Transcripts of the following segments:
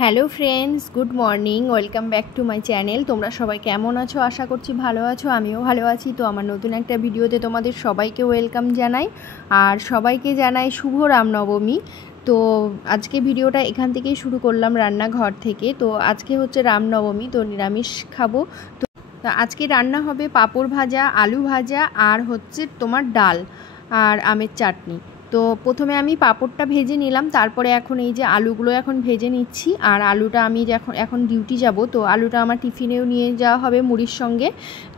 Hello friends, good morning, welcome back to my channel. তোমরা সবাই কেমন আছো? আশা করছি ভালো আছো। আমিও ভালো আছি। তো আমার নতুন একটা ভিডিওতে তোমাদের সবাইকে ওয়েলকাম জানাই, আর সবাইকে জানাই শুভ রামনবমী। তো আজকে ভিডিওটা এখান থেকেই শুরু করলাম, রান্নাঘর থেকে। তো আজকে হচ্ছে রামনবমী, তো নিরামিষ খাবো। তো আজকে রান্না হবে পাঁপড় ভাজা, আলু ভাজা, আর হচ্ছে তোমার ডাল আর আমের চাটনি। তো প্রথমে আমি পাঁপড়টা ভেজে নিলাম, তারপরে এখন এই যে আলুগুলো এখন ভেজে নিচ্ছি। আর আলুটা আমি এখন ডিউটি যাব, তো আলুটা আমার টিফিনেও নিয়ে যাওয়া হবে মুড়ির সঙ্গে।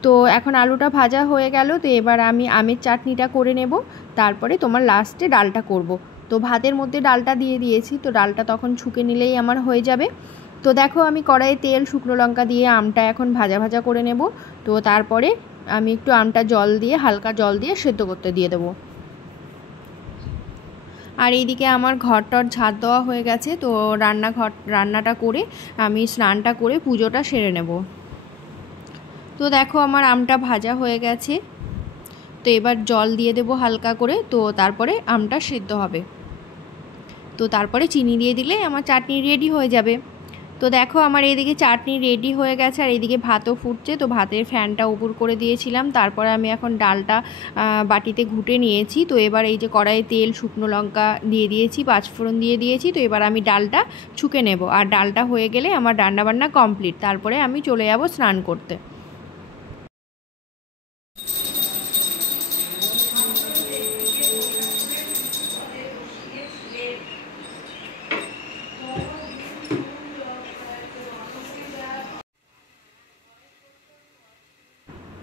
তো এখন আলুটা ভাজা হয়ে গেল, তো এবার আমি আমের চাটনিটা করে নেব, তারপরে তোমার লাস্টে ডালটা করব। তো ভাতের মধ্যে ডালটা দিয়ে দিয়েছি, তো ডালটা তখন ছুঁকে নিলেই আমার হয়ে যাবে। তো দেখো আমি কড়াইয়ে তেল, শুকনো লঙ্কা দিয়ে আমটা এখন ভাজা ভাজা করে নেব। তো তারপরে আমি একটু আমটা হালকা জল দিয়ে সেদ্ধ করতে দিয়ে দেবো। আর এইদিকে আমার ঘরটর ঝাড় দেওয়া হয়ে গেছে। তো রান্নাটা করে আমি স্নানটা করে পুজোটা সেরে নেব। তো দেখো আমার আমটা ভাজা হয়ে গেছে, তো এবার জল দিয়ে দেবো হালকা করে। তো তারপরে আমটা সেদ্ধ হবে, তো তারপরে চিনি দিয়ে দিলে আমার চাটনি রেডি হয়ে যাবে। তো দেখো আমার এইদিকে চাটনি রেডি হয়ে গেছে, আর এইদিকে ভাতও ফুটছে। তো ভাতের ফ্যানটা উপর করে দিয়েছিলাম, তারপরে আমি এখন ডালটা বাটিতে ঘুটে নিয়েছি। তো এবার এই যে কড়াইয়ে তেল, শুকনো লঙ্কা দিয়ে দিয়েছি, পাঁচফোড়ন দিয়ে দিয়েছি। তো এবার আমি ডালটা ছুঁকে নেব, আর ডালটা হয়ে গেলে আমার রান্নাবান্না কমপ্লিট। তারপরে আমি চলে যাব স্নান করতে।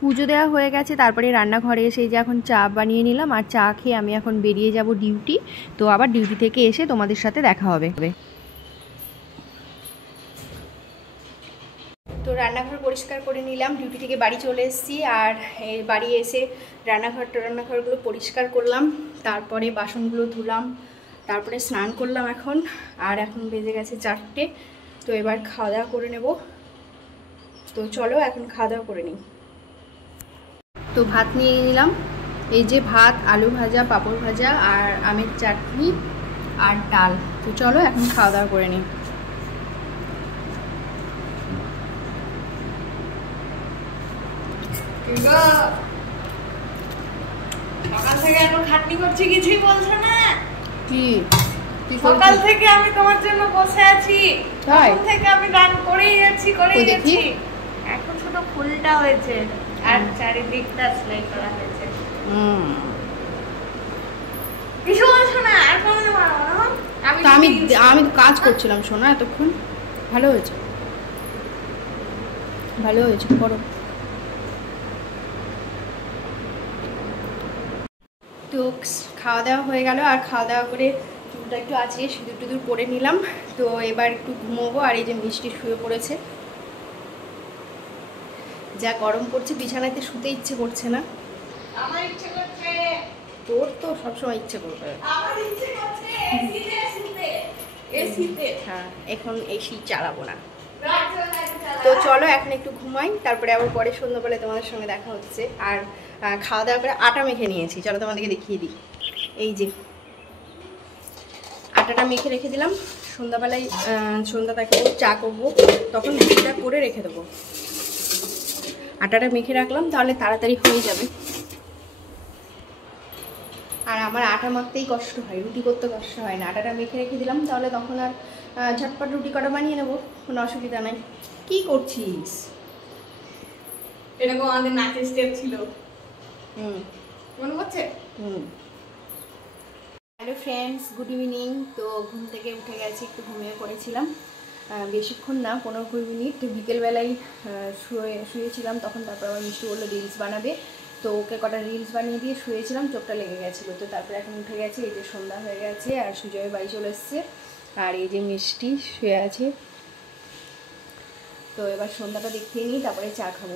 পুজো দেওয়া হয়ে গেছে, তারপরে রান্নাঘরে এসে যে এখন চা বানিয়ে নিলাম, আর চা খেয়ে আমি এখন বেরিয়ে যাব ডিউটি। তো আবার ডিউটি থেকে এসে তোমাদের সাথে দেখা হবে। তো রান্নাঘর পরিষ্কার করে নিলাম, ডিউটি থেকে বাড়ি চলে এসেছি। আর বাড়ি এসে রান্নাঘরগুলো পরিষ্কার করলাম, তারপরে বাসনগুলো ধুলাম, তারপরে স্নান করলাম এখন। আর এখন বেজে গেছে 4টে। তো এবার খাওয়া দাওয়া করে নেব। তো চলো এখন খাওয়া দাওয়া করে নিই। তো ভাত নিয়ে নিলাম, এই যে ভাত, আলু ভাজা, পাঁপড় ভাজা, আর আমের চাটনি, আর ডাল। তো চলো এখন খাওয়া দাওয়া করে নিই। সকাল থেকে এত খাটনি করছি, কিছুই বলছো না। কি সকাল থেকে আমি তোমার জন্য বসে আছি, তখন থেকে আমি গান করেই যাচ্ছি। এখন শুধু ফুলটা হয়েছে আর চারিদিকটা সেলাই করা হয়েছে। কিছু বলছো না, আর কোনো আমি কাজ করছিলাম সোনা এতক্ষণ। ভালো হয়েছে করো। তো খাওয়া দাওয়া হয়ে গেল, আর খাওয়া দাওয়া করে চুলটা একটু আঁচড়িয়ে সিঁদুর টিঁদুর পরে নিলাম। তো এবার একটু ঘুমোবো। আর এই যে মিষ্টি শুয়ে পড়েছে, যা গরম পড়ছে বিছানাতে শুতে ইচ্ছে করছে না। আমার ইচ্ছে করছে, তোর তো সবসময় ইচ্ছে করবে। আমার ইচ্ছে করছে এসিতে। হ্যাঁ, এখন এসি চালাবো না। তো চলো এখন একটু ঘুমাই, তারপরে আবার পরে সন্ধ্যাবেলায় তোমাদের সঙ্গে দেখা হচ্ছে। আর খাওয়া দাওয়া করে আটা মেখে নিয়েছি, চলো তোমাদেরকে দেখিয়ে দিই। এই যে আটাটা মেখে রেখে দিলাম, সন্ধ্যাবেলায় সন্ধ্যাটা চা করবো, তখন রুটিটা করে রেখে দেবো। আটাটা মেখে রাখলাম, তাহলে তাড়াতাড়ি হয়ে যাবে। আর আমার আটা মাখতেই কষ্ট হয়, রুটি করতে কষ্ট হয় না। আটাটা মেখে রেখে দিলাম, তাহলে তখন আর ঝটপট রুটি কটা বানিয়ে নেবো, কোনো অসুবিধা নাই। কি করছিস? এরকম আমাদের নাচের স্টেপ ছিল, মনে পড়ছে? Hello friends, good evening. তো ঘুম থেকে উঠে গেছি, একটু ঘুমিয়ে পড়েছিলাম, বেশিক্ষণ না, 15-20 মিনিট। বিকেলবেলায় শুয়েছিলাম তখন। তারপর আমার মিষ্টি বললো রিলস বানাবে, তো ওকে কটা রিলস বানিয়ে দিয়ে শুয়েছিলাম, চোখটা লেগে গেছিলো। তো তারপরে এখন উঠে গেছে, এই যে সন্ধ্যা হয়ে গেছে, আর সুজয় বাড়ি চলে এসছে, আর এই যে মিষ্টি শুয়ে আছে। তো এবার সন্ধ্যাটা দেখিয়ে নিই, তারপরে চা খাবো।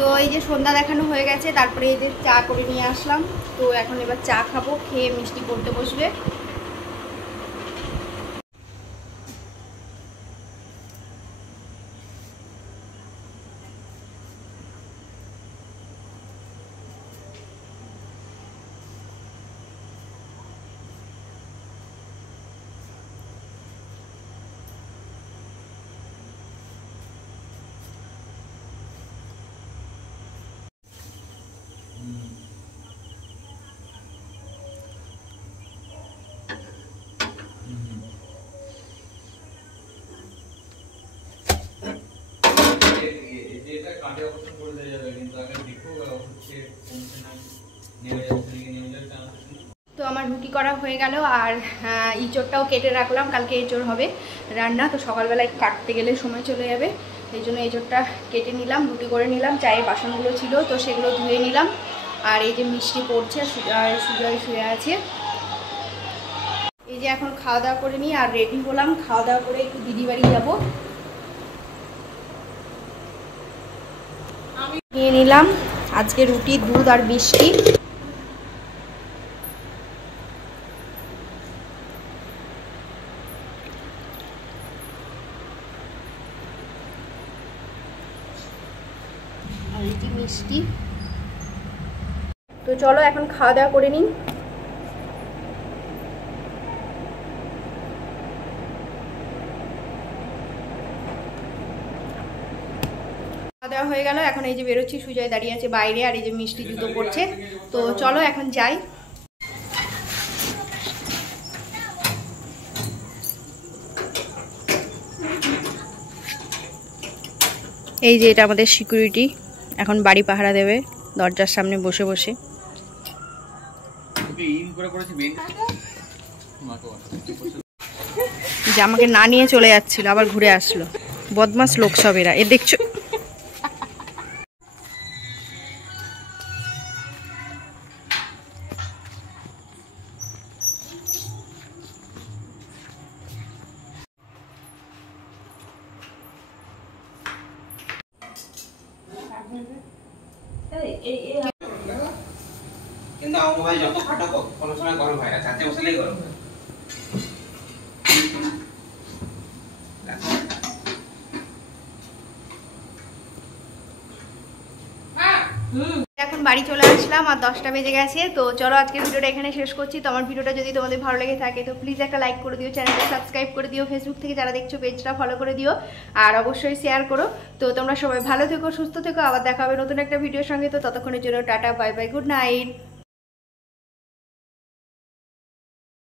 তো এই যে সন্ধ্যা দেখানো হয়ে গেছে, তারপরে এই যে চা করে নিয়ে আসলাম। তো এখন এবার চা খাবো, খেয়ে মিষ্টি পড়তে বসবে। তো আমার রুটি করা হয়ে গেল আর ইঁচড়টাও কেটে রাখলাম, কালকে এঁচড় হবে রান্না, তো সকালবেলায় কাটতে গেলে সময় চলে যাবে, এই জন্য এঁচড়টা কেটে নিলাম, রুটি করে নিলাম। চায়ের বাসনগুলো ছিল তো সেগুলো ধুয়ে নিলাম। আর এই যে মিষ্টি পড়ছে আর সুজয় শুয়ে আছে। এই যে এখন খাওয়া দাওয়া করে নিই আর রেডি হলাম, খাওয়া দাওয়া করে একটু দিদি বাড়ি যাবো। নিয়ে নিলাম আজকে রুটি, দুধ আর মিষ্টি। আর এই যে মিষ্টি। তো চলো এখন খাওয়া দাওয়া করে নিই। খাওয়া দাওয়া হয়ে গেল, এখন এই যে বেরোচ্ছি, সুজয় দাঁড়িয়ে আছে বাইরে আর এই যে মিষ্টি জুতো পড়ছে। তো চলো এখন যাই। এই যে এটা আমাদের সিকিউরিটি, এখন বাড়ি পাহারা দেবে দরজার সামনে বসে বসে। যে আমাকে না নিয়ে চলে যাচ্ছিল, আবার ঘুরে আসলো। বদমাস লোক সব এরা, এ দেখছো। কিন্তু আমার মোবাইল যত ফাটাক কোনো সময় গরম হয় না, চার্জে বসালেই গরম হয়। এখন বাড়ি চলে আসলাম আর 10টা বেজে গেছে। তো চলো আজকের ভিডিওটা এখানে শেষ করছি। তো আমার ভিডিওটা যদি তোমাদের ভালো লেগে থাকে তো প্লিজ একটা লাইক করে দিও, চ্যানেলটা সাবস্ক্রাইব করে দিও, ফেসবুক থেকে যারা দেখছো পেজটা ফলো করে দিও, আর অবশ্যই শেয়ার করো। তো তোমরা সবাই ভালো থেকো, সুস্থ থেকো, আবার দেখা হবে নতুন একটা ভিডিওর সঙ্গে। তো ততক্ষণের জন্য tata, bye bye, good night.